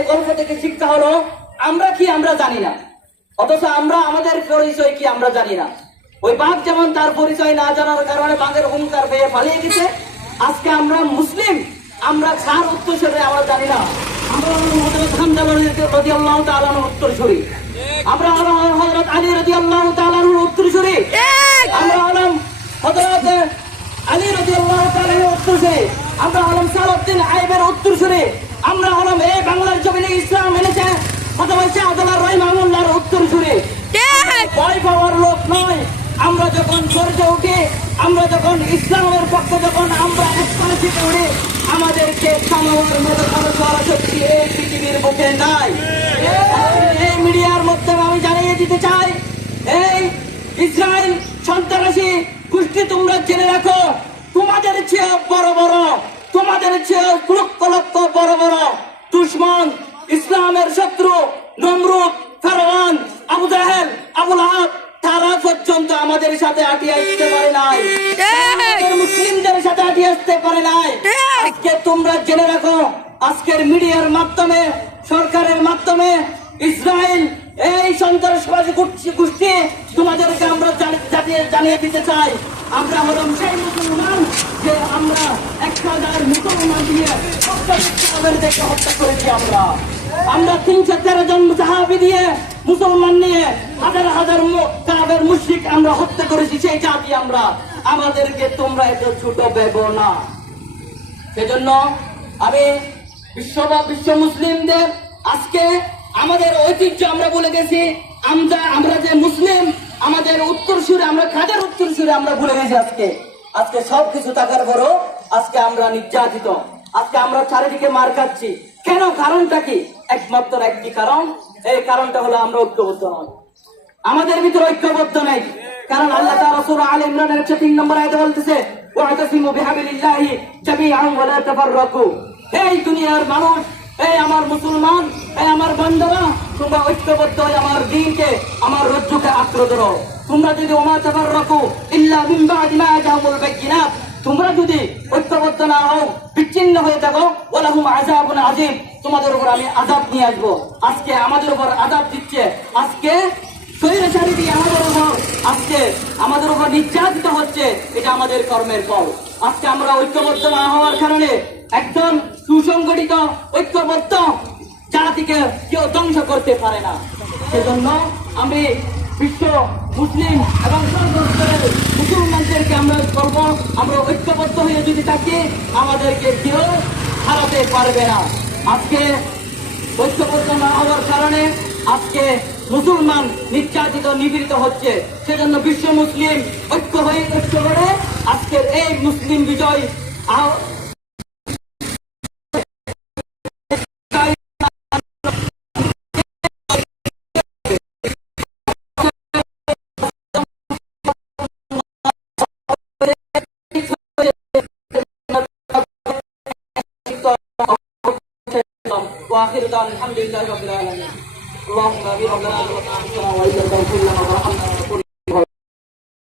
এই গল্প থেকে শিক্ষা হলো আমরা কি আমরা জানি না, অথচ আমরা আমাদের পরিচয় কি আমরা জানি না। ওই বাঘ যেমন তার পরিচয় না জানার কারণে বাঘের হুঙ্কার পেয়ে পালিয়ে গেছে, আজকে আমরা মুসলিম, আমরা কার উত্তরসূরি আমরা জানি না। আমরা হযরত হামজা রাদিয়াল্লাহু তাআলা আনহুর উত্তরসূরি, আমরা হযরত আলী রাদিয়াল্লাহু তাআলা আনহুর উত্তরসূরি, আমরা হলাম হযরত আলী রাদিয়াল্লাহু তাআলা আনহুর উত্তরসূরি, আমরা হলাম সালাউদ্দিন আইবের উত্তরসূরি, আমরা হলাম এই বাংলার জমিনে ইসলাম এনেছে হযরত শাহজালাল রহিমাহুল্লাহর উত্তরসূরি। ভয় পাওয়ার লোক নয়। আমরা যখন গর্জে উঠি, আমরা যখন ইসলামের পক্ষে যখন আমরা একপাশে থেকে উঠি, আমাদেরকে থামানোর মতো কোনো শক্তি এই পৃথিবীর বুকে নাই। এই মিডিয়ার মাধ্যমে আমি জানিয়ে দিতে চাই, এই ইসরায়েল সন্ত্রাসী গোষ্ঠী তোমরা জেনে রাখো, তোমাদের চেয়ে বড় বড়, তোমাদের চেয়ে লক্ষ লক্ষ বড় বড় দুশমন, ইসলামের শত্রু নমরুদ, ফেরাউন, আবু জাহেল, আবু লাহাব, তারা পর্যন্ত আমাদের সাথে আটিয়ে আসতে পারে নাই, মুসলিমদের সাথে আটিয়ে আসতে পারে নাই। আজকে তোমরা জেনে রাখো, আজকের মিডিয়ার মাধ্যমে, সরকারের মাধ্যমে ইসরায়েল এই সন্ত্রাসবাদী গোষ্ঠী তোমাদেরকে আমরা জানিয়ে দিতে চাই, আমরা হলাম সেই মুসলমান যে আমরা 1000 মুসলমান দিয়ে তাদেরকে হত্যা করেছি। আমরা 313 জন সাহাবী দিয়ে মুসলমান নিয়ে হাজার হাজার কাফের মুশরিক আমরা হত্যা করেছি। সেই জাতি আমরা, আমাদেরকে তোমরা এত ছোট ভেবো না। সেজন্য আমি বিশ্ব মুসলিমদের আজকে আমাদের ঐতিহ্য আমরা বলে গেছি, আমরা যে মুসলিম, আমাদের উত্তরসূরি, আমরা কাদের উত্তরসূরি আমরা ভুলে গেছি। আজকে সবকিছু থাকার পরও আজকে আমরা নির্যাতিত, আজকে আমরা চারিদিকে মার খাচ্ছি। কেন? কারণটা কি? একমাত্র একটি কারণ, এই কারণটা হলো আমরা ঐক্যবদ্ধ নই, আমাদের ভিতরে ঐক্যবদ্ধ নেই। কারণ আল্লাহ তাআলা সূরা আলে ইমরানের 3 নম্বর আয়াতে বলতেছে, ওয়াতাসিমু বিহাবিলিল্লাহি জামিআন ওয়া লা তাফাররাকু। এই দুনিয়ার মানুষ, এই আমার মুসলমান, এই আমার বান্দারা, তোমরা ঐক্যবদ্ধ হয়ে আমার দ্বীনকে, আমার রজ্জুকে আঁকড়ে ধরো। তোমরা যদি ওমা তাফাররাকু ইল্লা মিন বাদি মা জাআহুল বাইয়িনাত, তোমরা যদি ঐক্যবদ্ধ না হও, বিচ্ছিন্ন হয়ে থাকো, ওয়ালাহুম আযাবুন আযীম, তোমাদের উপর আমি আযাব নিয়ে আসবো। আজকে আমাদের উপর আযাব দিচ্ছে, আজকে স্বৈরাচারী দিয়ে আমাদের উপর নির্যাতিত হচ্ছে, এটা আমাদের কর্মের ফল। আজকে আমরা ঐক্যবদ্ধ না হওয়ার কারণে একজন সুসংগঠিত ঐক্যবদ্ধ জাতিকে কেউ ধ্বংস করতে পারে না। সেজন্য আমি বিশ্ব মুসলিম এবং সর্বস্তরের মুসলমানদেরকে আমরা বলবো, আমরা ঐক্যবদ্ধ হয়ে যদি থাকি, আমাদেরকে কেউ হারাতে পারবে না। আজকে ঐক্যবদ্ধ না হওয়ার কারণে আজকে মুসলমান নির্যাতিত, নিপীড়িত হচ্ছে। সেজন্য বিশ্ব মুসলিম ঐক্য করে আজকের এই মুসলিম বিজয় واخر دعوانا الحمد لله رب العالمين اللهم امين ربنا وإليك التوفيق